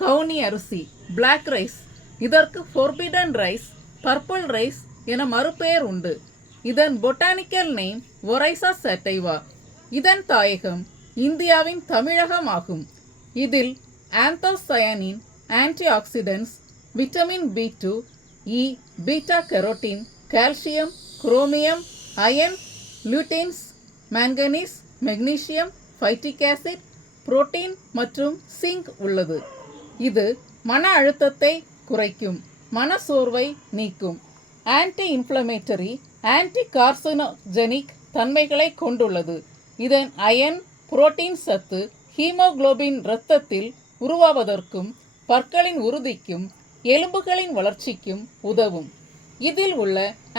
கவுனி அரிசி, black rice. இதற்கு ஃபோர்பிடன் ரைஸ், பர்பிள் ரைஸ் என மறுபெயர் உண்டு. இதன் பொட்டானிக்கல் நேம் ஒரைசா சாட்டிவா. இதன் தாயகம் இந்தியாவின் தமிழகம் ஆகும். இதில் anthocyanin, antioxidants, vitamin B2, E, beta carotene, calcium, chromium, iron, luteins, manganese, magnesium, phytic acid, protein மற்றும் சிங்க் உள்ளது. இது மன அழுத்தத்தை குறைக்கும், மனசோர்வை நீக்கும், ஆன்டி இன்ஃப்ளமேட்டரி, ஆன்டி கார்சினோஜெனிக் தன்மைகளை கொண்டுள்ளது. இதன் அயன், புரோட்டீன் சத்து ஹீமோகுளோபின் இரத்தத்தில் உருவாவதற்கும் பற்களின் உறுதிக்கும் எலும்புகளின் வளர்ச்சிக்கும் உதவும். இதில் உள்ள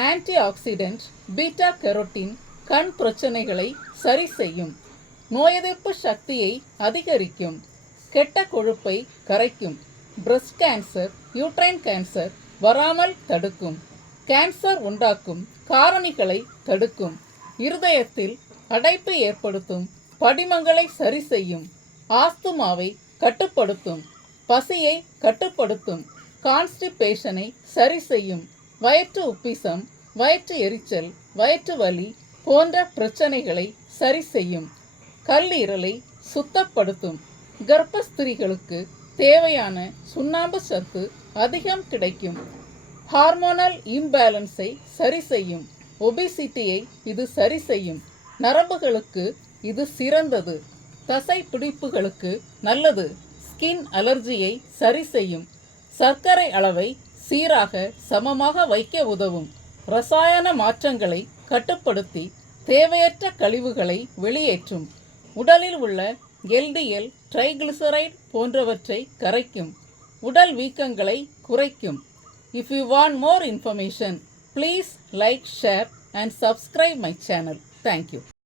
ஆன்டி ஆக்சிடென்ட் பீட்டா கெரோட்டின் கண் பிரச்சனைகளை சரி செய்யும், நோய் எதிர்ப்பு சக்தியை அதிகரிக்கும், கெட்ட கொழுப்பை கரைக்கும், பிரஸ்ட் கேன்சர், யூட்ரைன் கேன்சர் வராமல் தடுக்கும், கேன்சர் உண்டாக்கும் காரணிகளை தடுக்கும், இருதயத்தில் அடைப்பு ஏற்படுத்தும் படிமங்களை சரி செய்யும், ஆஸ்துமாவை கட்டுப்படுத்தும், பசியை கட்டுப்படுத்தும், கான்ஸ்டிபேஷனை சரி செய்யும், வயிற்று உப்பிசம், வயிற்று எரிச்சல், வயிற்று வலி போன்ற பிரச்சனைகளை சரி செய்யும், கல்லீரலை சுத்தப்படுத்தும், கர்ப்பஸ்திரிகளுக்கு தேவையான சுண்ணாம்பு சத்து அதிகம் கிடைக்கும், ஹார்மோனல் இம்பேலன்ஸை சரி செய்யும், ஒபிசிட்டியை இது சரி செய்யும், நரம்புகளுக்கு இது சிறந்தது, தசை பிடிப்புகளுக்கு நல்லது, ஸ்கின் அலர்ஜியை சரி செய்யும், சர்க்கரை அளவை சீராக சமமாக வைக்க உதவும், இரசாயன மாற்றங்களை கட்டுப்படுத்தி தேவையற்ற கழிவுகளை வெளியேற்றும், உடலில் உள்ள LDL, ட்ரைகிளிசரைடு போன்றவற்றை கரைக்கும், உடல் வீக்கங்களை குறைக்கும். If you want more information, please like, share and subscribe my channel. Thank you.